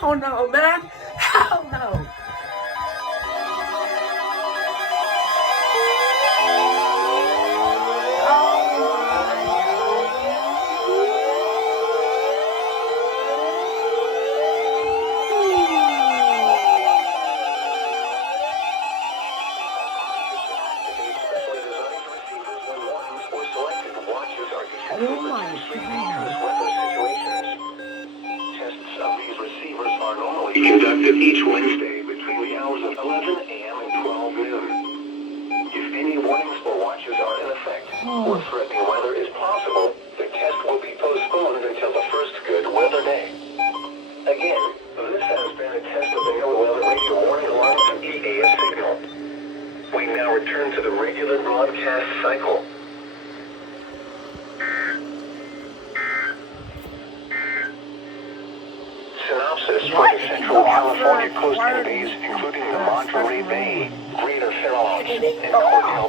Hell no, man. Hell no. Oh my God. Conducted each Wednesday between the hours of 11 a.m. and 12 noon. If any warnings or watches are in effect, or threatening weather is possible, the test will be postponed until the first good weather day. Again, this has been a test of the NOAA radio warning alarm to EAS signal. We now return to the regular broadcast cycle. Synopsis for the Central California coast and bays, including the Monterey Bay, Greater Fairmont, and Cornell